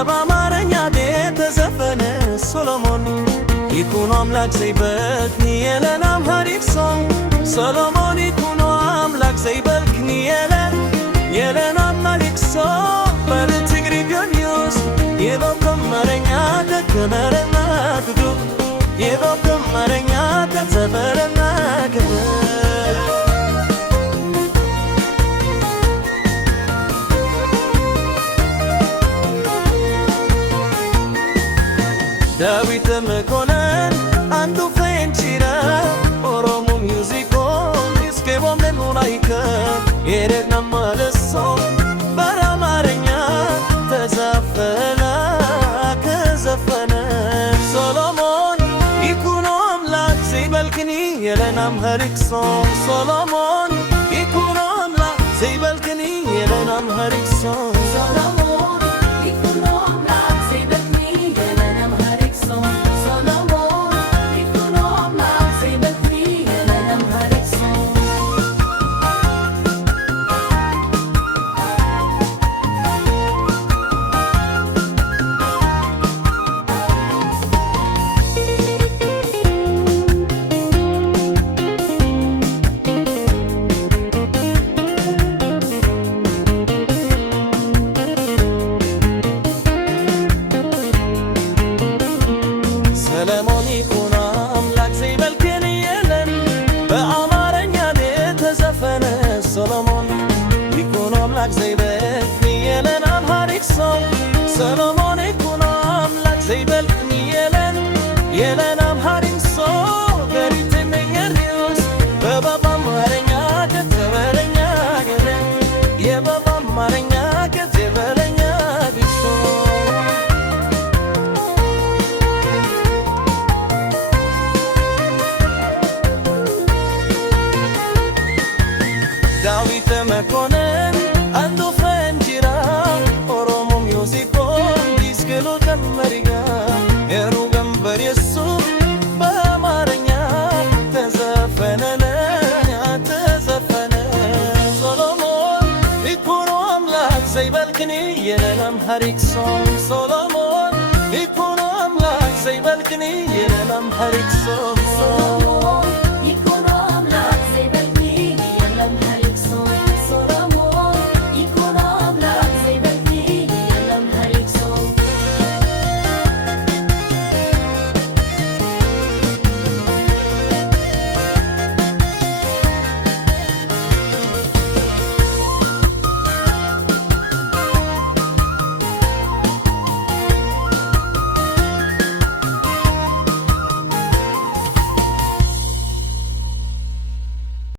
በአማርኛ የተዘፈነ ሶሎሞን ይኩኖ አምላክ ዘይበልክኒ የለን አምሃሪክ ሶንግ ሶሎሞን ይኩኖ አምላክ ዘይበልክኒ የለን አምሃሪክ ሶንግ በትግሪ ገኒዮስ የበከመረኛ ተከመረና ግዱ የበከመረኛ ተዘበረና ግዱ ዳዊት መኮንን አንዱ ፈንቺራ ኦሮሞ ሙዚኮ እስከቦም ለኑራይከ የደግና ማለሶ በአማርኛ ተዘፈነ ከዘፈነ ሶሎሞን ይኩኖ አምላክ ዘይበልክኒ የለን አምሃሪክ ሶንግ ሶሎሞን ይኩኖ አምላክ ዘይበልክኒ የለን አምሃሪክ ሶንግ ሰሎሞን ይኩኖ አምላክ ዘይበልክኒ የለን በአማርኛ የተዘፈነ ሶሎሞን ይኩኖ አምላክ ዘይበልክኒ የለን አምሃሪክ ሶንግ ሰሎሞን ይኩኖ አምላክ ዘይበልክኒ የለን አምሃሪክ ሶንግ በሪትም የሪዮስ በአማርኛ ከተበረኛ ገለ የበአማርኛ ከተበረኛ ቢሶ ዳዊት መኮንን አንዱ ፈንቺራ ኦሮሞ ሙዚኮ ዲስክሎ ከመሪጋ የሩገም በሬሱ በአማርኛ ተዘፈነ ሶሎሞን ይኩኖ አምላክ ዘይበልክኒ የለን አምሃሪክ ሶንግ ሶሎሞን